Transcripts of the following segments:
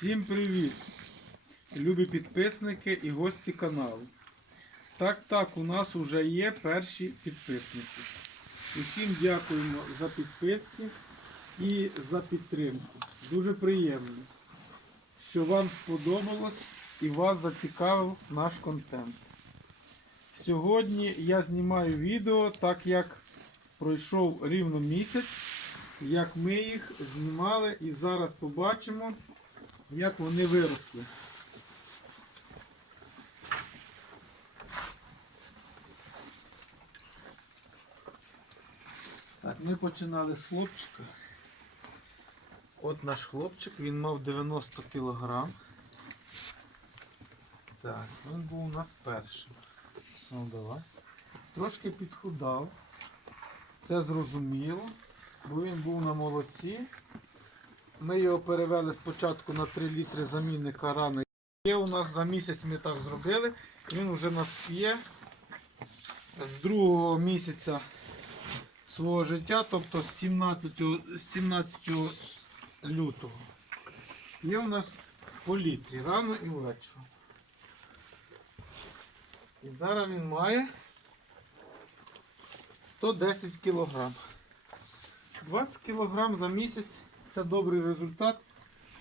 Всім привіт! Любі підписники і гості каналу. Так, так, у нас вже є перші підписники. Усім дякуємо за підписки і за підтримку. Дуже приємно, що вам сподобалось і вас зацікавив наш контент. Сьогодні я знімаю відео, так як пройшов рівно місяць, як ми їх знімали, і зараз побачимо, як вони виросли. Так, ми починали з хлопчика. От наш хлопчик, він мав 90 кг. Так, він був у нас першим. Ну давай. Трошки підхудав. Це зрозуміло, бо він був на молоці. Ми його перевели спочатку на 3 літри замінника рано. Є у нас за місяць ми так зробили. Він вже нас п'є з другого місяця свого життя, тобто з 17, 17 лютого. Є у нас по літрі рано і ввечері. І зараз він має 110 кг. 20 кг за місяць це добрий результат,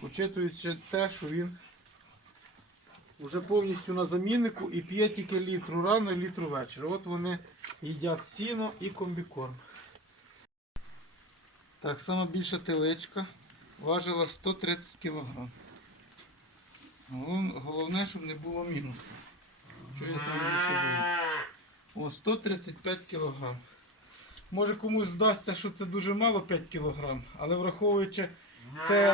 учитуючи те, що він вже повністю на заміннику і п'є тільки літру рано і літру ввечері. От вони їдять сіно і комбікорм. Так, сама більша телечка важила 130 кг. Головне, щоб не було мінусу. Що я саме більше буду? О, 135 кг. Може комусь здасться, що це дуже мало 5 кг, але враховуючи те,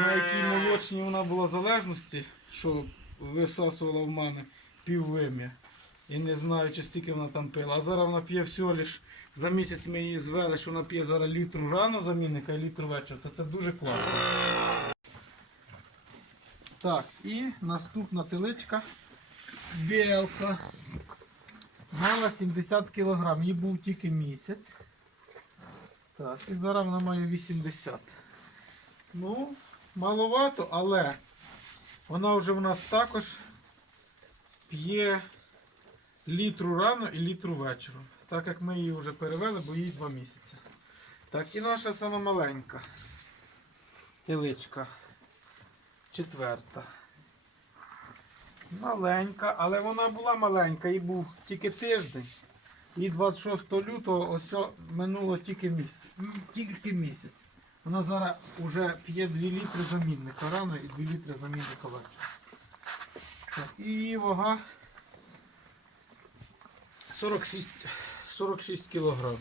на якій молочній вона була залежності, що висасувала в мене піввим'я. І не знаю, чи стільки вона там пила. А зараз вона п'є всього лиш за місяць ми її звели, що вона п'є зараз літру рано замінника і літру вечора, то це дуже класно. Так, і наступна теличка білка. Мала 70 кг, їй був тільки місяць. Так, і зараз вона має 80. Ну, маловато, але вона вже в нас також п'є літру рано і літру вечором. Так як ми її вже перевели, бо їй 2 місяці. Так, і наша сама маленька теличка. Четверта. Маленька, але вона була маленька, їй був тільки тиждень. І 26 лютого ось минуло тільки місяць. Тільки місяць. Вона зараз вже п'є 2 літри замінника рано і 2 літри замінника вечора. І її вага 46, 46 кг.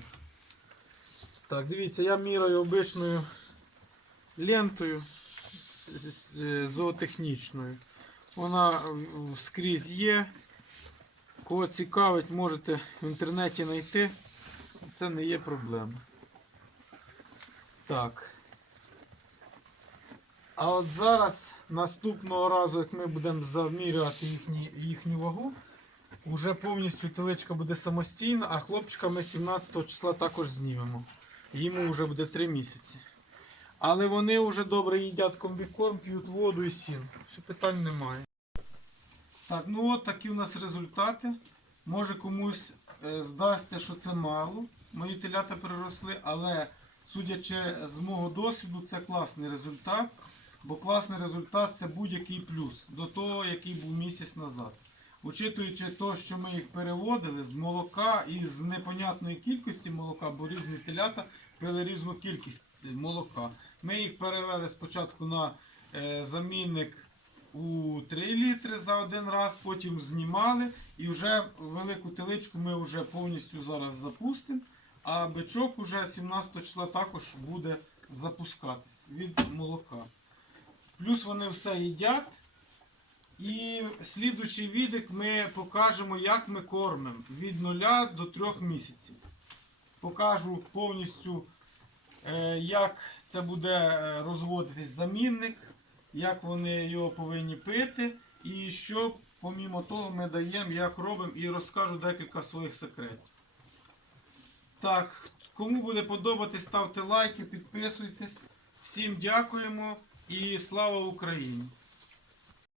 Так, дивіться, я міряю обичною лентою е, зоотехнічною. Вона скрізь є. Кого цікавить, можете в інтернеті знайти. Це не є проблема. Так. А от зараз, наступного разу, як ми будемо замірювати їхні, їхню вагу, вже повністю теличка буде самостійна, а хлопчика ми 17 числа також знімемо. Йому вже буде 3 місяці. Але вони вже добре їдять комбікорм, п'ють воду і сін. Все питань немає. Так, ну от такі у нас результати. Може комусь е, здасться, що це мало. Мої телята переросли, але судячи з мого досвіду, це класний результат. Бо класний результат це будь-який плюс до того, який був місяць назад. Учитуючи те, що ми їх переводили з молока і з непонятної кількості молока, бо різні телята пили різну кількість молока. Ми їх перевели спочатку на е, замінник у 3 літри за один раз, потім знімали і вже велику теличку ми вже повністю зараз запустимо. А бичок уже 17 числа також буде запускатись від молока. Плюс вони все їдять. І слідуючий відик ми покажемо, як ми кормимо від 0 до 3 місяців. Покажу повністю, як це буде е, розводитись замінник, як вони його повинні пити, і що, помімо того, ми даємо, як робимо, і розкажу декілька своїх секретів. Так, кому буде подобатись, ставте лайки, підписуйтесь. Всім дякуємо. і слава Україні!